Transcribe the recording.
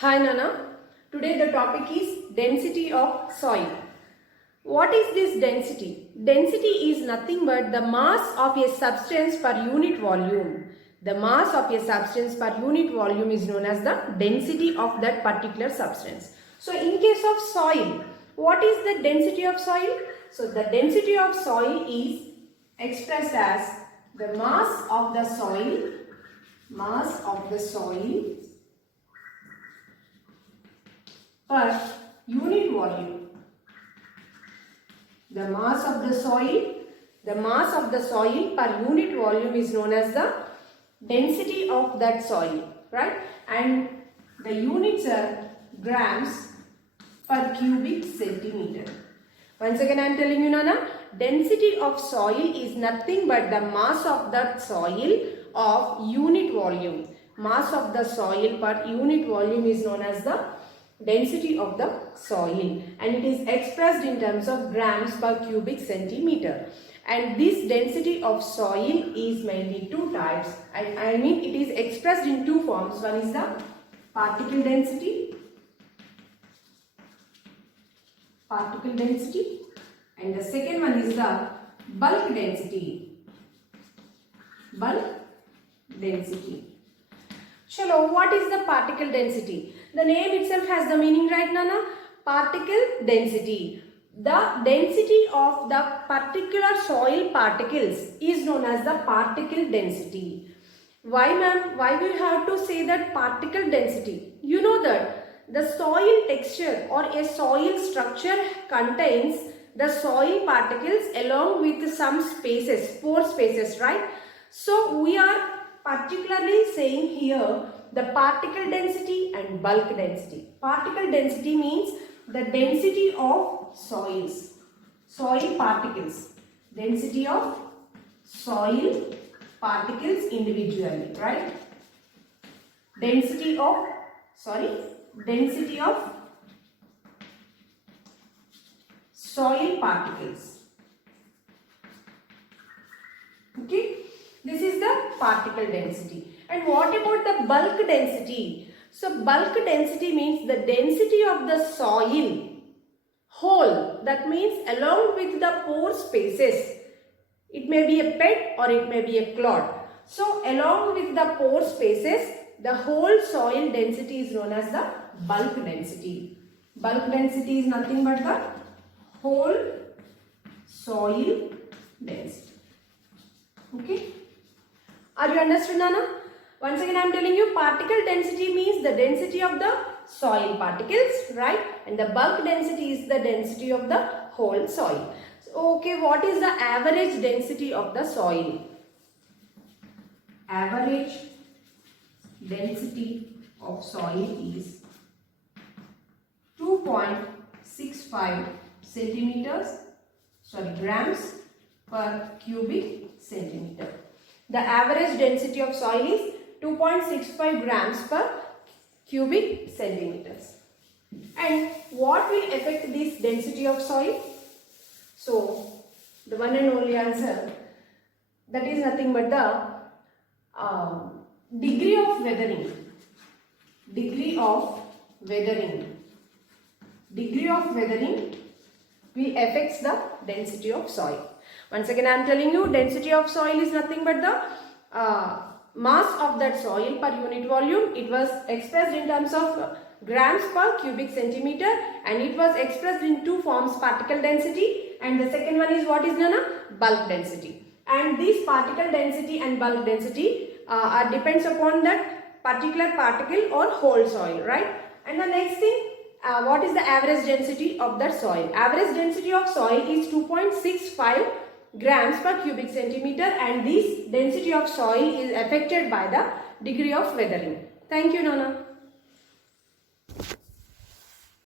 Hi Nana, today the topic is density of soil. What is this density? Density is nothing but the mass of a substance per unit volume. The mass of a substance per unit volume is known as the density of that particular substance. So in case of soil, what is the density of soil? So the density of soil is expressed as the mass of the soil per unit volume. The mass of the soil per unit volume is known as the density of that soil, right? And the units are grams per cubic centimeter. Once again I am telling you, Nana, density of soil is nothing but the mass of that soil of unit volume. Mass of the soil per unit volume is known as the density of the soil, and it is expressed in terms of grams per cubic centimeter. And this density of soil is mainly two types. I mean it is expressed in two forms. One is the particle density, and the second one is the bulk density. Chalo, what is the particle density? The name itself has the meaning, right Nana? Particle density. The density of the particular soil particles is known as the particle density. Why ma'am? Why we have to say that particle density? You know that the soil texture or a soil structure contains the soil particles along with some spaces, pore spaces, right? So we are particularly saying here the particle density and bulk density. Particle density means the density of soil particles. Density of soil particles individually, right? Density of soil particles. Okay, this is the particle density. And what about the bulk density? So bulk density means the density of the soil whole, that means along with the pore spaces. It may be a bed or it may be a clod. So along with the pore spaces, the whole soil density is known as the bulk density. Bulk density is nothing but the whole soil density. Okay, are you understood, Nana? Once again I am telling you, particle density means the density of the soil particles, right? And the bulk density is the density of the whole soil. So, okay, what is the average density of the soil? Average density of soil is 2.65 grams per cubic centimeter. The average density of soil is 2.65 grams per cubic centimeters. And what will affect this density of soil? So, the one and only answer, that is nothing but the degree of weathering. Degree of weathering will affect the density of soil. Once again I am telling you, density of soil is nothing but the mass of that soil per unit volume. It was expressed in terms of grams per cubic centimeter, and it was expressed in two forms, particle density, and the second one is what is Nana? Bulk density. And this particle density and bulk density depends upon that particular particle or whole soil, right? And the next thing, what is the average density of that soil? Average density of soil is 2.65 grams per cubic centimeter, and this density of soil is affected by the degree of weathering. Thank you, Nana.